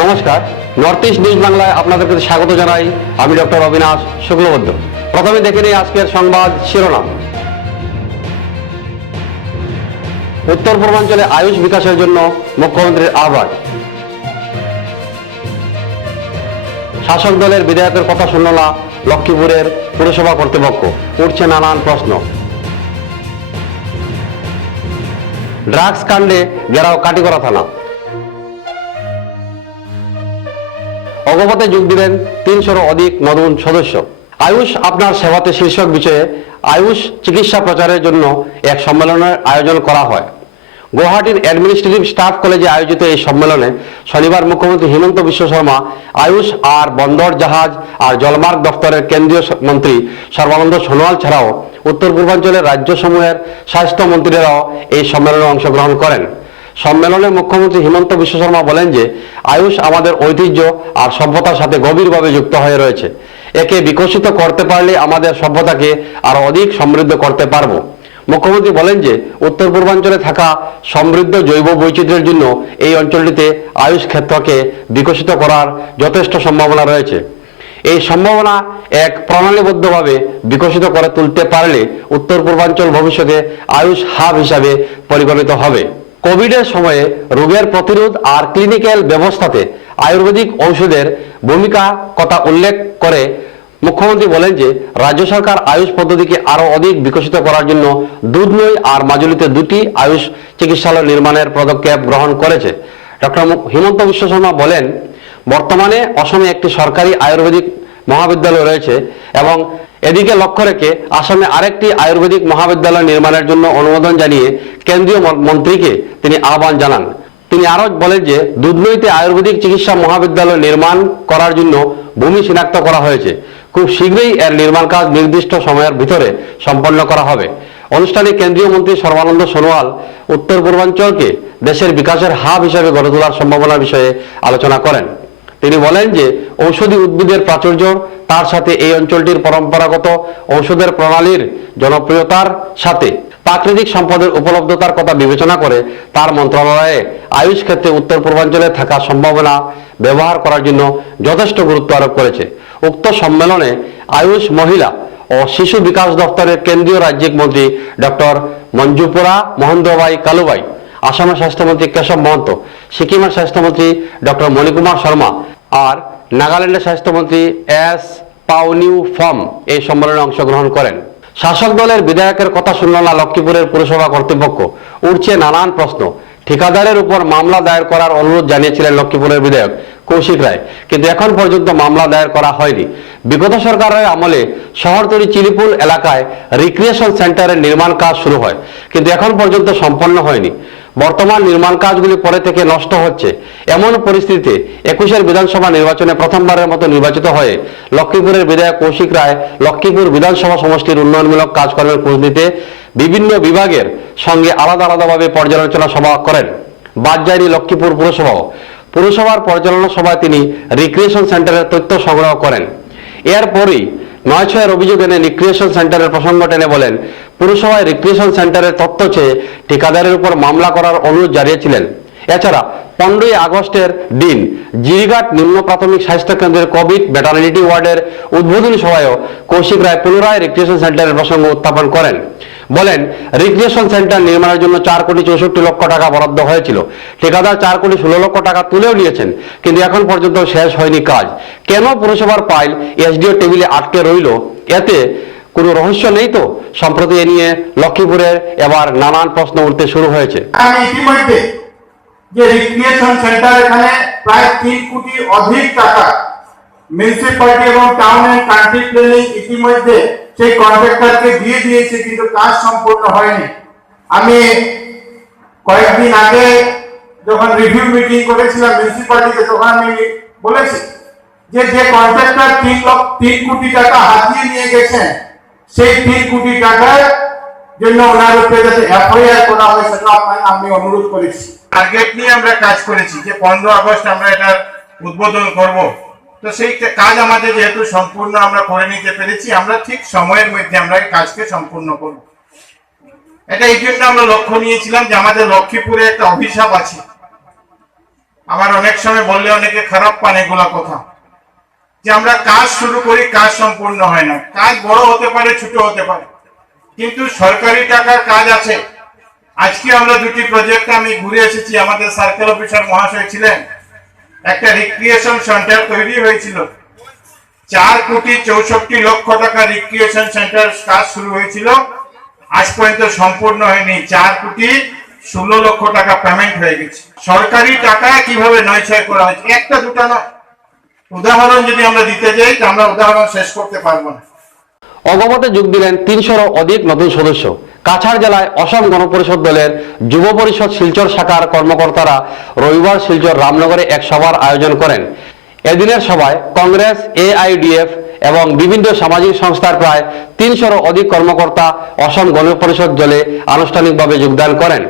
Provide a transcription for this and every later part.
নমস্কার, north east news বাংলায় আপনাদেরকে স্বাগত জানাই। আমি ডক্টর অবিনাশ শুক্লবৈদ্য। প্রথমে দেখে নিই আজকের সংবাদ শিরোনাম। উত্তর পূর্বাঞ্চলে আয়ুষ বিকাশের জন্য মুখ্যমন্ত্রীর আহ্বান। শাসক দলের বিধায়কের কথা শুনল না লক্ষ্মীপুরের পুরসভা কর্তৃপক্ষ, উঠছে নানান প্রশ্ন। ড্রাগস কাণ্ডে ঘেরাও কাটিগড়া থানা। অগপথে যোগ দিলেন ৩০০-র অধিক নতুন সদস্য। আয়ুষ আপনার সেবাতে শীর্ষক বিষয়ে আয়ুষ চিকিৎসা প্রচারের জন্য এক সম্মেলনের আয়োজন করা হয়। গুয়াহাটির অ্যাডমিনিস্ট্রেটিভ স্টাফ কলেজে আয়োজিত এই সম্মেলনে শনিবার মুখ্যমন্ত্রী হিমন্ত বিশ্ব শর্মা, আয়ুষ আর বন্দর জাহাজ আর জলমার্গ দপ্তরের কেন্দ্রীয় মন্ত্রী সর্বানন্দ সোনোয়াল ছাড়াও উত্তর পূর্বাঞ্চলের রাজ্যসমূহের স্বাস্থ্যমন্ত্রীরাও এই সম্মেলনে অংশগ্রহণ করেন। সম্মেলনে মুখ্যমন্ত্রী হিমন্ত বিশ্ব শর্মা বলেন যে আয়ুষ আমাদের ঐতিহ্য আর সভ্যতার সাথে গভীরভাবে যুক্ত হয়ে রয়েছে। একে বিকশিত করতে পারলে আমাদের সভ্যতাকে আরো অধিক সমৃদ্ধ করতে পারবো। মুখ্যমন্ত্রী বলেন যে উত্তর পূর্বাঞ্চলে থাকা সমৃদ্ধ জৈব বৈচিত্র্যের জন্য এই অঞ্চলটিতে আয়ুষ ক্ষেত্রকে বিকশিত করার যথেষ্ট সম্ভাবনা রয়েছে। এই সম্ভাবনা এক প্রণালীবদ্ধভাবে বিকশিত করে তুলতে পারলে উত্তর পূর্বাঞ্চল ভবিষ্যতে আয়ুষ হাব হিসাবে পরিগণিত হবে। কোভিডের সময়ে রোগের প্রতিরোধ আর ক্লিনিক্যাল ব্যবস্থাতে আয়ুর্বেদিক ঔষধের ভূমিকা কথা উল্লেখ করে মুখ্যমন্ত্রী বলেন যে রাজ্য সরকার আয়ুষ পদ্ধতিকে আরো অধিক বিকশিত করার জন্য দুধনৈ আর মাজুলিতে 2টি আয়ুষ চিকিৎসালয় নির্মাণের পদক্ষেপ গ্রহণ করেছে। ডক্টর হিমন্ত বিশ্ব শর্মা বলেন, বর্তমানে অসমে একটি সরকারি আয়ুর্বেদিক মহাবিদ্যালয় রয়েছে এবং এদিকে লক্ষ্য রেখে আসামে আরেকটি আয়ুর্বেদিক মহাবিদ্যালয় নির্মাণের জন্য অনুমোদন জানিয়ে কেন্দ্রীয় মন্ত্রীকে তিনি আহ্বান জানান। তিনি আরো বলেন যে দুধনৈতে আয়ুর্বেদিক চিকিৎসা মহাবিদ্যালয় নির্মাণ করার জন্য ভূমি শনাক্ত করা হয়েছে। খুব শীঘ্রই এর নির্মাণ কাজ নির্দিষ্ট সময়ের ভিতরে সম্পন্ন করা হবে। অনুষ্ঠানে কেন্দ্রীয় মন্ত্রী সর্বানন্দ সোনোয়াল উত্তর পূর্বাঞ্চলকে দেশের বিকাশের হাব হিসেবে গড়ে তোলার সম্ভাবনার বিষয়ে আলোচনা করেন। তিনি বলেন যে ঔষধি উদ্ভিদের প্রাচুর্য, তার সাথে এই অঞ্চলটির পরম্পরাগত ঔষধের প্রণালীর জনপ্রিয়তার সাথে প্রাকৃতিক সম্পদের উপলব্ধতার কথা বিবেচনা করে তার মন্ত্রণালয়ে আয়ুষ ক্ষেত্রে উত্তর পূর্বাঞ্চলে থাকা সম্ভাবনা ব্যবহার করার জন্য যথেষ্ট গুরুত্ব আরোপ করেছে। উক্ত সম্মেলনে আয়ুষ মহিলা ও শিশু বিকাশ দপ্তরের কেন্দ্রীয় রাজ্যিক মন্ত্রী ডক্টর মঞ্জুপুরা মহেন্দ্রবাই কালুবাই, আসামের স্বাস্থ্যমন্ত্রী কেশব মহন্ত, সিকিমের স্বাস্থ্যমন্ত্রী ডক্টর মণিকুমার শর্মা আর নাগাল্যান্ডের স্বাস্থ্যমন্ত্রী এস পাউনিউ ফম এই সম্মেলনে অংশগ্রহণ করেন। শাসক দলের বিধায়কের কথা শুনল না লক্ষ্মীপুরের পুরসভা কর্তৃপক্ষ, উঠছে নানান প্রশ্ন। ঠিকাদারের উপর মামলা দায়ের করার অনুরোধ জানিয়েছিলেন লক্ষ্মীপুরের বিধায়ক কৌশিক রায়, কিন্তু এখন পর্যন্ত মামলা দায়ের করা হয়নি। বিগত সরকারের আমলে শহরতলি চিলিপুল এলাকায় রিক্রিয়েশন সেন্টারের নির্মাণ কাজ শুরু হয়, কিন্তু এখন পর্যন্ত সম্পন্ন হয়নি। বর্তমান নির্মাণ কাজগুলি পরে থেকে নষ্ট হচ্ছে। এমন পরিস্থিতিতে 21-এর বিধানসভা নির্বাচনে প্রথমবারের মতো নির্বাচিত হয়ে লক্ষ্মীপুরের বিধায়ক কৌশিক রায় লক্ষ্মীপুর বিধানসভা সমষ্টির উন্নয়নমূলক কাজকর্মের খোঁজ নিতে বিভিন্ন বিভাগের সঙ্গে আলাদা আলাদাভাবে পর্যালোচনা সভা করেন। বাদজারি লক্ষ্মীপুর পুরসভার পর্যালোচনা সভায় তিনি রিক্রিয়েশন সেন্টারের তথ্য সংগ্রহ করেন। এরপরই 9/6 অভিযোগ এনে রিক্রিয়েশন সেন্টারের প্রসঙ্গ টেনে বলেন, পুরসভায় রিক্রিয়েশন সেন্টারের তথ্য চেয়ে ঠিকাদারের উপর মামলা করার অনুরোধ জানিয়েছিলেন। এছাড়া 15ই আগস্টের দিন জিরিঘাট নিম্ন প্রাথমিক স্বাস্থ্য কেন্দ্রের কোভিড ভেটারনিটি ওয়ার্ডের উদ্বোধনী সভায়ও কৌশিক রায় পুনরায় রিক্রিয়েশন সেন্টারের প্রসঙ্গ উত্থাপন করেন। বলেন, রিক্রিয়েশন সেন্টার নির্মাণের জন্য 4,64,00,000 টাকা বরাদ্দ হয়েছিল। ঠিকাদার 4,16,00,000 টাকা তুলেও নিয়েছেন, কিন্তু এখন পর্যন্ত শেষ হয়নি কাজ। কেন পুরসভার ফাইল এসডিও টেবিলে আটকে রইল, এতে কোনো রহস্য নেই তো? সম্প্রতি এ নিয়ে লক্ষ্মীপুরের এবার নানান প্রশ্ন উঠতে শুরু হয়েছে। ইতিমধ্যে যে রিক্রিয়েশন সেন্টার এখানে প্রায় 3 কোটি অধিক টাকা মিউনিসিপ্যালিটি এবং টাউন এন্ড কান্ট্রি প্ল্যানিং ইতিমধ্যে সেই কন্ট্রাক্টরকে দিয়ে দিয়েছে, কিন্তু কাজ সম্পূর্ণ হয়নি। আমি কয়েকদিন আগে যখন রিভিউ মিটিং করেছিলাম মিউনিসিপ্যালিটিতে, তখন আমি বলেছি যে কন্ট্রাক্টর 3 কোটি টাকা হাতিয়ে নিয়ে গেছেন, সেই 3 কোটি টাকার জন্য ওনার উপরে যাতে এফআইআর করা হয় সেটা আমি অনুরোধ করেছি। টার্গেট নিয়ে আমরা কাজ করেছি যে 15 আগস্ট আমরা এটার উদ্বোধন করব। তো সেই কাজ আমাদের যেহেতু সম্পূর্ণ আমরা করে নিতে পেরেছি, আমরা ঠিক সময়ের মধ্যে আমরা এই কাজকে সম্পূর্ণ করব। এটা এই জন্য আমরা লক্ষ্য নিয়েছিলাম যে আমাদের লক্ষ্মীপুরে একটা অভিশাপ আছে আমার অনেক সময় বললে অনেকে খারাপ পান এগুলা কথা, যে আমরা কাজ শুরু করি, কাজ সম্পূর্ণ হয় না। কাজ বড় হতে পারে, ছোট হতে পারে, কিন্তু সরকারি টাকার কাজ আছে। আজকে আমরা দুটি প্রজেক্ট আমি ঘুরে এসেছি, আমাদের সার্কেল অফিসার মহাশয় ছিলেন। একটা রিক্রিয়েশন সেন্টার তৈরি হয়েছিল, 4,64,00,000 টাকা রিক্রিয়েশন সেন্টার কাজ শুরু হয়েছিল, আজ পর্যন্ত সম্পূর্ণ হয়নি। 4,16,00,000 টাকা পেমেন্ট হয়ে গেছে। সরকারি টাকা কিভাবে নয়ছয় করা হয়েছে, একটা দুটা নয়, উদাহরণ যদি আমরা দিতে যাই তো আমরা উদাহরণ শেষ করতে পারবো না। অগমতে যোগ দিলেন 300-রও অধিক নতুন সদস্য। কাছাড় জেলায় অসম গণপরিষদ দলের যুব পরিষদ শিলচর শাখার কর্মকর্তারা রবিবার শিলচর রামনগরে এক সভার আয়োজন করেন। এদিনের সভায় কংগ্রেস, AIDF এবং বিভিন্ন সামাজিক সংস্থার প্রায় 300-রও অধিক কর্মকর্তা অসম গণপরিষদ দলে আনুষ্ঠানিকভাবে যোগদান করেন।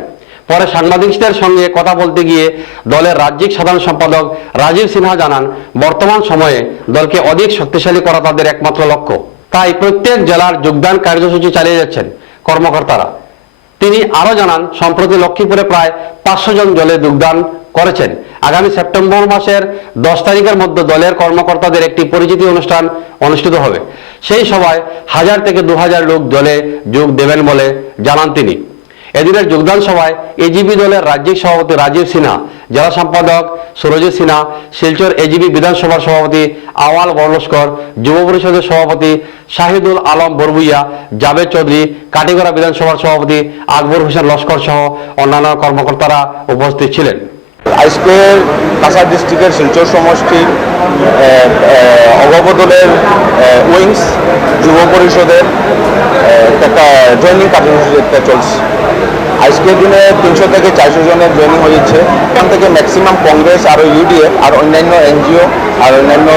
পরে সাংবাদিকদের সঙ্গে কথা বলতে গিয়ে দলের রাজ্যিক সাধারণ সম্পাদক রাজীব সিনহা জানান, বর্তমান সময়ে দলকে অধিক শক্তিশালী করা তাদের একমাত্র লক্ষ্য। তাই প্রত্যেক জেলার যোগদান কার্যসূচি চালিয়ে যাচ্ছেন কর্মকর্তারা। তিনি আরো জানান, সম্প্রতি লক্ষ্মীপুরে প্রায় 500 জন দলে যোগদান করেছেন। আগামী সেপ্টেম্বর মাসের 10 তারিখের মধ্যে দলের কর্মকর্তাদের একটি পরিচিতি অনুষ্ঠান অনুষ্ঠিত হবে। সেই সভায় 1000 থেকে 2000 লোক দলে যোগ দেবেন বলে জানান তিনি। এদিনের যোগদান সভায় এজিপি দলের রাজ্যিক সভাপতি রাজীব সিনহা, জেলা সম্পাদক সুরজিৎ সিনহা, শিলচর এজিপি বিধানসভার সভাপতি আওয়াল বরলস্কর, যুব পরিষদের সভাপতি শাহিদুল আলম বরবুইয়া, জাভেদ চৌধুরী, কাটিগড়া বিধানসভার সভাপতি আকবর হোসেন লস্কর সহ অন্যান্য কর্মকর্তারা উপস্থিত ছিলেন। আজকে কাছাড় ডিস্ট্রিক্টের শিলচর সমষ্টির অগবদলের উইংস যুব পরিষদের একটা জয়েনিং কার্যসূচি একটা চলছে। আজকের দিনে 300 থেকে 400 জনের জয়েনিং হয়েছে। এখান থেকে ম্যাক্সিমাম কংগ্রেস আর UDF আর অন্যান্য NGO আর অন্যান্য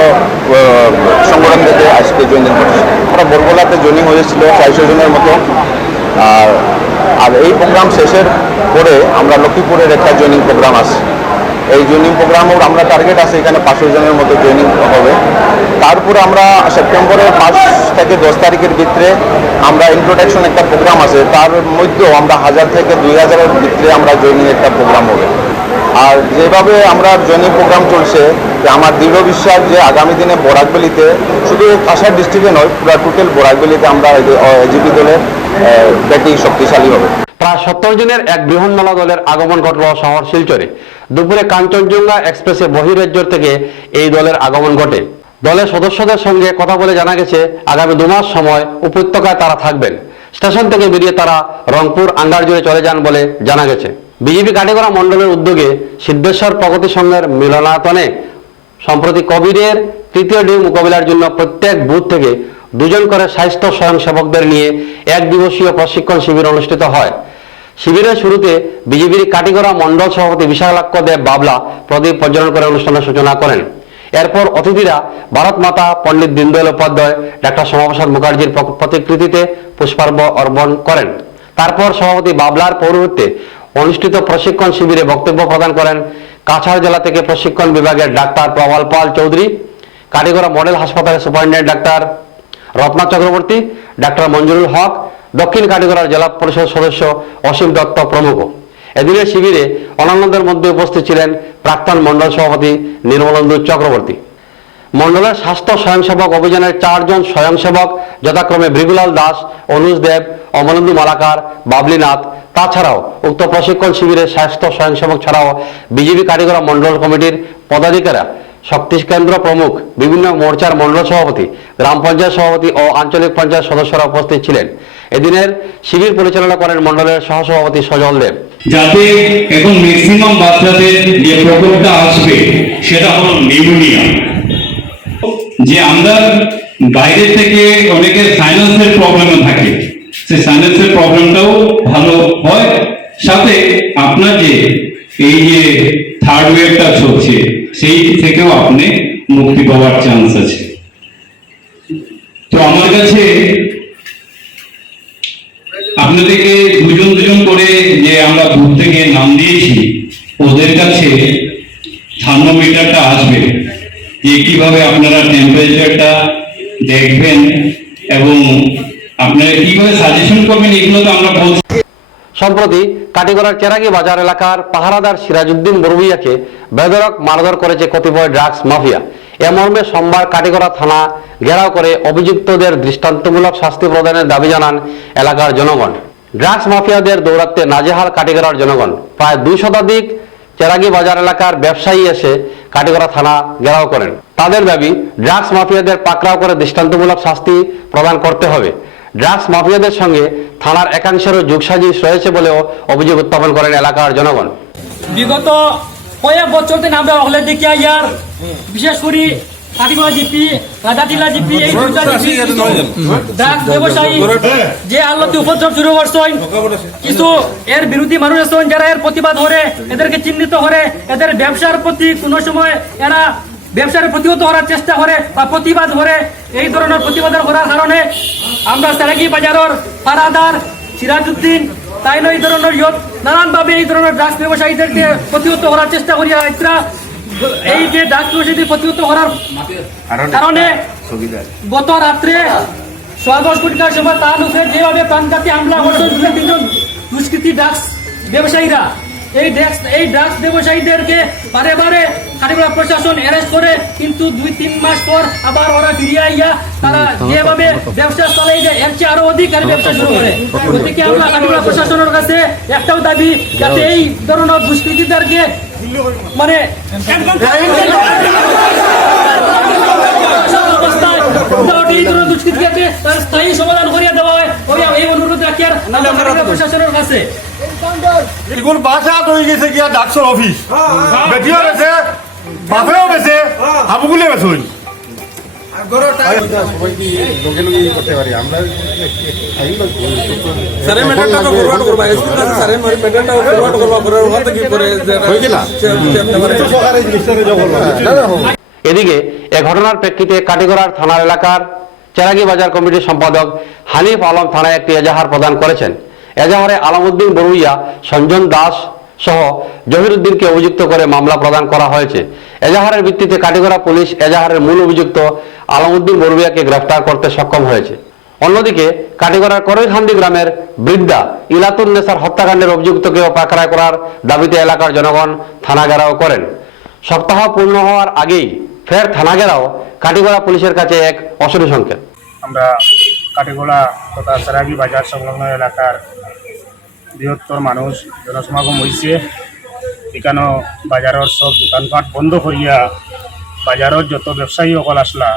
সংগঠন থেকে আজকে জয়েনিং করছে। আমরা বরগোলাতে জয়েনিং হয়েছিল 400 জনের মতো। আর এই প্রোগ্রাম শেষের পরে আমরা লক্ষ্মীপুরের একটা জয়েনিং প্রোগ্রাম আছে। এই জয়েনিং প্রোগ্রামের আমরা টার্গেট আছে এখানে 500 জনের মতো জয়েনিং হবে। তারপরে আমরা সেপ্টেম্বরের 5 থেকে 10 তারিখের ভিতরে আমরা ইন্ট্রোডাকশন একটা প্রোগ্রাম আছে, তার মধ্যেও আমরা 1000 থেকে 2000-এর ভিতরে আমরা জয়েনিং একটা প্রোগ্রাম হবে। আর যেভাবে আমরা জয়েনিং প্রোগ্রাম চলছে, আমার দৃঢ় বিশ্বাস যে আগামী দিনে বরাকবেলিতে শুধু কাছাড় ডিস্ট্রিক্টে নয়, পুরো টোটাল বরাকবেলিতে আমরা এজিপি দলের ব্যাটিং শক্তিশালী হবে। প্রায় 70 জনের এক বৃহন্নলা দলের আগমন ঘটল শহর শিলচরে। দুপুরে কাঞ্চনজঙ্ঘা এক্সপ্রেসে বহিরাজ্য থেকে এই দলের আগমন ঘটে। দলের সদস্যদের সঙ্গে কথা বলে জানা গেছে, আগামী 2 মাস সময় উপত্যকায় তারা থাকবেন। স্টেশন থেকে বেরিয়ে তারা রংপুর আঙ্গারজুড়ে চলে যান বলে জানা গেছে। বিজেপি কাটিগড়া মণ্ডলের উদ্যোগে সিদ্ধেশ্বর প্রগতি সংঘের মিলনায়তনে সম্প্রতি কোভিডের 3য় ঢেউ মোকাবিলার জন্য প্রত্যেক বুথ থেকে 2 জন করে স্বাস্থ্য স্বয়ংসেবকদের নিয়ে 1 দিবসীয় প্রশিক্ষণ শিবির অনুষ্ঠিত হয়। শিবিরের শুরুতে বিজেপির কাটিগড়া মণ্ডল সভাপতি বিশালাক্ষ দেব বাবলা প্রদীপ প্রজ্বলন করে অনুষ্ঠানের সূচনা করেন। এরপর অতিথিরা ভারত মাতা, পণ্ডিত দীনদয়াল উপাধ্যায়, ডাক্তার শ্যামাপ্রসাদ মুখার্জির প্রতিকৃতিতে পুষ্পার্ঘ্য অর্পণ করেন। তারপর সভাপতি বাবলার পৌরোহিত্যে অনুষ্ঠিত প্রশিক্ষণ শিবিরে বক্তব্য প্রদান করেন কাছাড় জেলা থেকে প্রশিক্ষণ বিভাগের ডাক্তার প্রবাল পাল চৌধুরী, কাটিগড়া মডেল হাসপাতালের superintendent doctor Ratna Chakraborty, doctor Manjurul Haque, দক্ষিণ কাটিগড়ার জেলা পরিষদ সদস্য অসীম দত্ত প্রমুখ। এদিনের শিবিরে অন্যান্যদের মধ্যে উপস্থিত ছিলেন প্রাক্তন মণ্ডল সভাপতি নির্মলেন্দু চক্রবর্তী। মণ্ডলের স্বাস্থ্য স্বয়ংসেবক অভিযানের 4 জন স্বয়ংসেবক যথাক্রমে ভৃগুলাল দাস, অনুজ দেব, অমলেন্দু মালাকার, বাবলিনাথ। তাছাড়াও উক্ত প্রশিক্ষণ শিবিরে স্বাস্থ্য স্বয়ংসেবক ছাড়াও বিজেপি কাটিগড়া মণ্ডল কমিটির পদাধিকারীরা, শক্তি কেন্দ্র প্রমুখ, বিভিন্ন মোর্চার মণ্ডল সভাপতি, গ্রাম পঞ্চায়েত সভাপতি ও আঞ্চলিক পঞ্চায়েত সদস্যরা উপস্থিত ছিলেন। এদিনের শিবির পরিচালনা করেন মণ্ডলের সহসভাপতি সজল দেব। যাতে এখন ম্যাক্সিমাম বাচ্চাদের যে প্রকোপটা আসবে সেটা হলো নিউমোনিয়া। যে আমরা বাইরে থেকে অনেকের সাইনাসের প্রবলেমও থাকে, সেই সাইনাসের প্রবলেমটাও ভালো হয়। সাথে আপনার যে এই যে থার্ড ওয়েভটা চলছে সেই থেকেও আপনি মুক্তি পাওয়ার চান্স আছে। তো আমার কাছে আপনাদেরকে দুজন করে যে আমরা দূর থেকে নাম দিয়েছি, ওদের কাছে থার্মোমিটারটা আসবে, যে কিভাবে আপনারা টেম্পারেচারটা দেখবেন এবং আপনারা কিভাবে সাজেশন করবেন, এগুলো তো আমরা বলছি। সম্প্রতি কাটিগড়ার চেরাগি বাজার এলাকার পাহারাদার সিরাজউদ্দিন বড়ভূইয়াকে বেধড়ক মারধর করেছে কতিপয় ড্রাগস মাফিয়া। এ মর্মে সোমবার কাটিগড়া থানা ঘেরাও করে অভিযুক্তদের দৃষ্টান্তমূলক শাস্তি প্রদানের দাবি জানান এলাকার জনগণ। ড্রাগস মাফিয়াদের দৌরাত্মে নাজেহাল কাটিগড়ার জনগণ। প্রায় 2 শতাধিক চেরাগি বাজার এলাকার ব্যবসায়ী এসে কাটিগড়া থানা ঘেরাও করেন। তাদের দাবি, ড্রাগস মাফিয়াদের পাকড়াও করে দৃষ্টান্তমূলক শাস্তি প্রদান করতে হবে। ড্রাগস মাফিয়াদের সঙ্গে থানার একাংশেরও যোগসাজিশ রয়েছে বলেও অভিযোগ উত্থাপন করেন এলাকার জনগণ। বিগত কয়েক বছর থেকে আমরা হলে দেখি ইয়ার বিশেষ করে কাটিগড়া জিপি, রাজাটিলা জিপি, এই দুইটা জিপি ড্রাগস ব্যবসায়ী যে আল্লাহতে উপদ্রব শুরু করছেন, কিছু এর বিরোধী মানুষ আছেন যারা এর প্রতিবাদ করে, এদেরকে চিহ্নিত করে, এদের ব্যবসার প্রতি কোনো সময় এরা ব্যবসার প্রতিহত করার চেষ্টা করে বা প্রতিবাদ করে। এই ধরনের প্রতিবাদ করার কারণে আমরা চেরাগি বাজারের পাহারাদার সিরাজউদ্দিন তাই এই ধরনের নানানভাবে এই ধরনের ড্রাগস ব্যবসায়ীদেরকে প্রতিহত করার চেষ্টা করি। এই যে ড্রাগস ব্যবসায়ীদের প্রতিহত করার কারণে গত রাত্রে 10 ঘটিকার সময় তার উপরে যেভাবে প্রাণঘাতী হামলা করছেন 2-3 দুষ্কৃতী ড্রাগস ব্যবসায়ীরা, এই ড্রাগস ব্যবসায়ীদেরকে বারে বারে কাটিগড়া প্রশাসন অ্যারেস্ট করে, কিন্তু 2-3 মাস পর আবার ওরা ফিরিয়ে আইয়া তারা যেভাবে ব্যবসা চালাই যায় এর চেয়ে আরো অধিক ব্যবসা শুরু করে। গতিকে আমরা কাটিগড়া প্রশাসনের কাছে একটাও দাবি, যাতে এই ধরনের দুষ্কৃতীদেরকে মানে দুষ্কৃতীকে স্থায়ী সমাধান করিয়া দেওয়া হয়, এই অনুরোধ রাখি আর প্রশাসনের কাছে। এগুলো বাসা হয়ে গেছে গিয়া ডাকসর অফিস বেটিও গেছে, বাপেও গেছে, হাবুগুলি গেছে। এদিকে এ ঘটনার প্রেক্ষিতে কাটিগড়ার থানার এলাকার চেরাগি বাজার কমিটির সম্পাদক হানিফ আলম থানায় একটি এজাহার প্রদান করেছেন। এজাহারে আলমউদ্দিন বড়ভূইয়া, সঞ্জন দাস সহ জহিরুদ্দিনকে অভিযুক্ত করে মামলা প্রদান করা হয়েছে। এজাহারের ভিত্তিতে কাটিগড়া পুলিশ এজাহারের মূল অভিযুক্ত আলমউদ্দিন বড়ভূইয়াকে গ্রেফতার করতে সক্ষম হয়েছে। অন্যদিকে কাটিগড়ার করইখান্দি গ্রামের বৃদ্ধা ইলাতুন নেসার হত্যাকাণ্ডের অভিযুক্তকেও পাকড়াও করার দাবিতে এলাকার জনগণ থানা ঘেরাও করেন। সপ্তাহ পূর্ণ হওয়ার আগেই ফের থানা ঘেরাও কাটিগড়া পুলিশের কাছে এক অশনি সংকেত। আমরা কাটিগড়া তথা চেরাগি বাজার সংলগ্ন এলাকার বৃহত্তর মানুষ জনসমাগম হয়েছে। এখানে বাজারের সব দোকানপাট বন্ধ করিয়া বাজারের যত ব্যবসায়ী সকল আসলা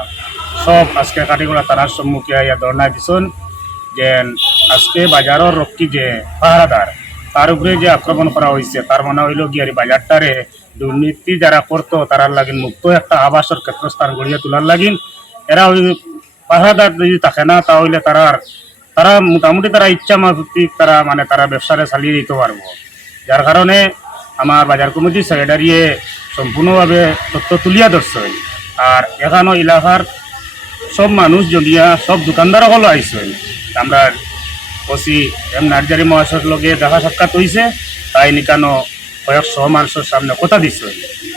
সব আজকে কাটিগড়া থানার সম্মুখে আইয়া ধর্ণা দিছেন যে আজকে বাজারের রক্ষী যে পাহারাদার তার উপরে যে আক্রমণ করা হয়েছে, তার মানে হইল গিয়ে বাজারটারে দুর্নীতি যারা করতো তারার লাগিন মুক্ত একটা আবাসের ক্ষেত্রস্থান গড়িয়ে তোলার লাগিন এরা ওই পাহারাদার যদি থাকে না, তাহলে তারা মোটামুটি তারা ইচ্ছা মাফিক তারা মানে তারা ব্যবসাটা চালিয়ে দিতে পারবো। যার কারণে আমার বাজার কমিটির সেক্রেটারিয়ে সম্পূর্ণভাবে তথ্য তুলিয়া ধরছে। আর এখানো এলাকার সব মানুষ জমিয়া সব দোকানদার হলো আইসে। আমরা ওসি এম নার্জারি মহাশয়ের লগে দেখা সাক্ষাৎ হয়েছে, তাই নিকানো কয়েকশো মানুষের সামনে কথা দিচ্ছে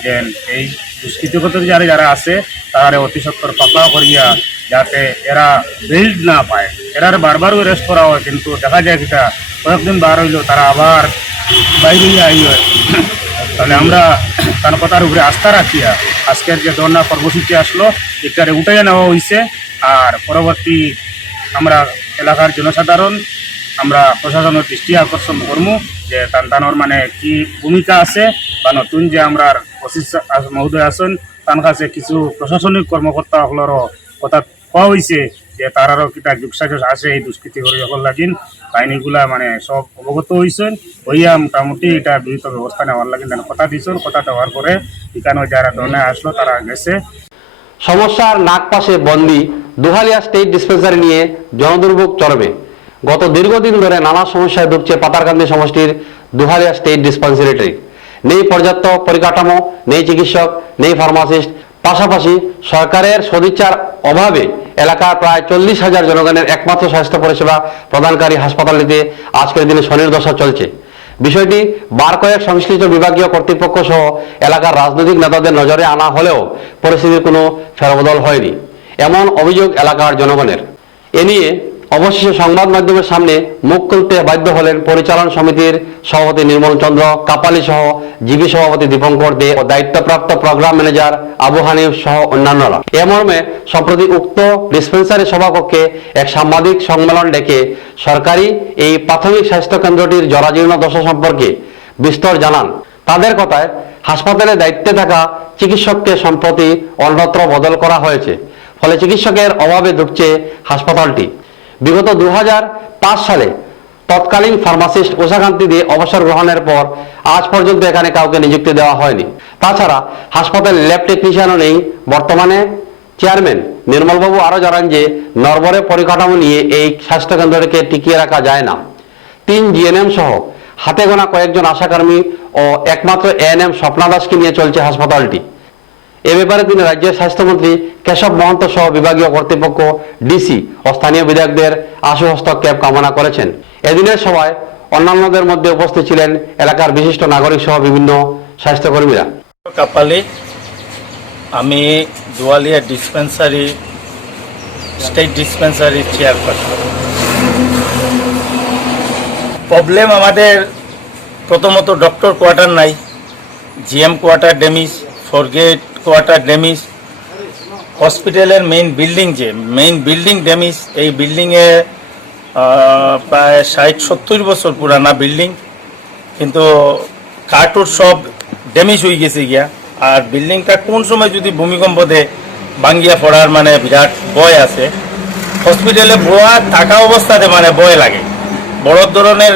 যে এই দুষ্কৃতিগত যারা আছে তারা অতি সত্তর পাকড়াও করিয়া যাতে এরা বেল্ট না পায়। এরা বারবারও অ্যারেস্ট করা হয়, কিন্তু দেখা যায় কিটা কয়েকদিন বার হইলেও তারা আবার বাইরে আই হয়। তাহলে আমরা তার কথার উপরে আস্থা রাখিয়া আজকের যে ধর্ণা কর্মসূচি আসলো এটারে উঠাইয়া নেওয়া হয়েছে। আর পরবর্তী আমরা এলাকার জনসাধারণ আমরা প্রশাসনের দৃষ্টি আকর্ষণ করবো যে তানোর মানে কি ভূমিকা আছে বা নতুন যে আমরা ওসি মহোদয় আছেন তার কাছে কিছু প্রশাসনিক কর্মকর্তা সকলেরও কথা কোয়া হয়েছে যে তারারও কিটা যোগসাজস আছে এই দুষ্কৃতি করে সকল লাগিন বাহিনীগুলা মানে সব অবগত হয়েছেন হইয়া মোটামুটি এটা বিহিত ব্যবস্থা নেওয়ার লাগিন কথা দিয়েছেন। কথা দেওয়ার পরে এখানে যারা ধর্নায় আসলো তারা গেছে। সমস্যার নাক পাশে বন্দি দুহালিয়া স্টেট ডিসপেন্সারি নিয়ে জনদুর্ভোগ চরমে। গত দীর্ঘদিন ধরে নানা সমস্যায় ভুগছে পাতারকান্দি সমষ্টির দুহালিয়া স্টেট ডিসপেন্সারিটি। নেই পর্যাপ্ত পরিকাঠামো, নেই চিকিৎসক, নেই ফার্মাসিস্ট, পাশাপাশি সরকারের সদিচ্ছার অভাবে এলাকার প্রায় 40,000 জনগণের একমাত্র স্বাস্থ্য পরিষেবা প্রদানকারী হাসপাতালটিতে আজকের দিনে শনির দশা চলছে। বিষয়টি বার কয়েক সংশ্লিষ্ট বিভাগীয় কর্তৃপক্ষ সহ এলাকার রাজনৈতিক নেতাদের নজরে আনা হলেও পরিস্থিতির কোনো ফেরবদল হয়নি, এমন অভিযোগ এলাকার জনগণের। এ নিয়ে অবশেষে সংবাদ মাধ্যমের সামনে মুখ খুলতে বাধ্য হলেন পরিচালন সমিতির সভাপতি নির্মল চন্দ্র কাপালি সহ জিবি সভাপতি দীপঙ্কর দে ও দায়িত্বপ্রাপ্ত প্রোগ্রাম ম্যানেজার আবু হানিফ সহ অন্যান্যরা। এ মর্মে সম্প্রতি উক্ত ডিসপেন্সারি সভাকক্ষে এক সাংবাদিক সম্মেলন ডেকে সরকারি এই প্রাথমিক স্বাস্থ্য কেন্দ্রটির জরাজীর্ণ দশা সম্পর্কে বিস্তর জানান। তাদের কথায় হাসপাতালের দায়িত্বে থাকা চিকিৎসককে সম্প্রতি অন্যত্র বদল করা হয়েছে, ফলে চিকিৎসকের অভাবে ঢুকছে হাসপাতালটি। বিগত 2005 সালে তৎকালীন ফার্মাসিস্ট উষাকান্তি দিয়ে অবসর গ্রহণের পর আজ পর্যন্ত এখানে কাউকে নিযুক্তি দেওয়া হয়নি। তাছাড়া হাসপাতালে ল্যাব টেকনিশিয়ানও নেই। বর্তমানে চেয়ারম্যান নির্মলবাবু আরও জানান যে নরবরে পরিকাঠামো নিয়ে এই স্বাস্থ্যকেন্দ্রটিকে টিকিয়ে রাখা যায় না। 3 জিএনএম সহ হাতে গোনা কয়েকজন আশাকর্মী ও একমাত্র এএনএম স্বপ্না দাসকে নিয়ে চলছে হাসপাতালটি। এ ব্যাপারে তিনি রাজ্যের স্বাস্থ্যমন্ত্রী কেশব মহন্ত সহ বিভাগীয় কর্তৃপক্ষ, ডিসি ও স্থানীয় বিধায়কদের আশু হস্তক্ষেপ কামনা করেছেন। এদিনের সভায় অন্যান্যদের মধ্যে উপস্থিত ছিলেন এলাকার বিশিষ্ট নাগরিক সহ বিভিন্ন স্বাস্থ্যকর্মীরা। কাপালি, আমি Dualia dispensary state dispensary chairperson. Problem আমাদের প্রথমত ডক্টর কোয়ার্টার নাই, জিএম কোয়ার্টার ড্যামেজ, ফরগেট কোয়ার্টার ড্যামেজ, হসপিটালের মেইন বিল্ডিং ড্যামেজ। এই বিল্ডিংয়ে প্রায় 60-70 বছর পুরানা বিল্ডিং, কিন্তু কার্টুর সব ড্যামেজ হয়ে গেছে গিয়া। আর বিল্ডিংটা কোন সময় যদি ভূমিকম্প দেয় ভাঙ্গিয়া পড়ার মানে বিরাট ভয় আছে। হসপিটালে থাকা অবস্থাতে মানে ভয় লাগে। বড় ধরনের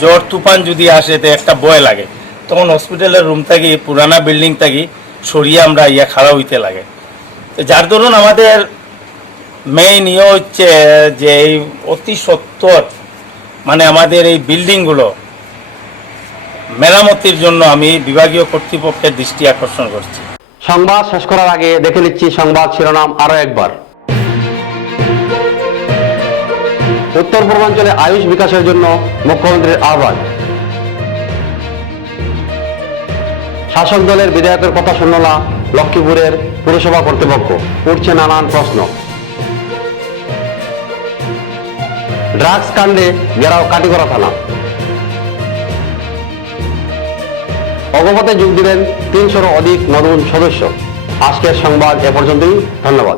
জ্বর তুফান যদি আসে তো একটা ভয় লাগে, তখন হসপিটালের রুম থাকি পুরানা বিল্ডিং থাকি সরিয়ে আমরা খাড়া হইতে লাগে। তো যার ধরুন আমাদের মেইন হচ্ছে যে এই অতি সত্বর মানে আমাদের এই বিল্ডিংগুলো মেরামতির জন্য আমি বিভাগীয় কর্তৃপক্ষের দৃষ্টি আকর্ষণ করছি। সংবাদ শেষ করার আগে দেখে নিচ্ছি সংবাদ শিরোনাম আরো একবার। উত্তর পূর্বাঞ্চলে আয়ুষ বিকাশের জন্য মুখ্যমন্ত্রীর আহ্বান। শাসক দলের বিধায়কের কথা শুনল না লক্ষ্মীপুরের পুরসভা কর্তৃপক্ষ, উঠছে নানান প্রশ্ন। ড্রাগস কাণ্ডে ঘেরাও কাটিগড়া থানা। অগপথে যোগ দিলেন 300-র অধিক নতুন সদস্য। আজকের সংবাদ এ পর্যন্তই। ধন্যবাদ।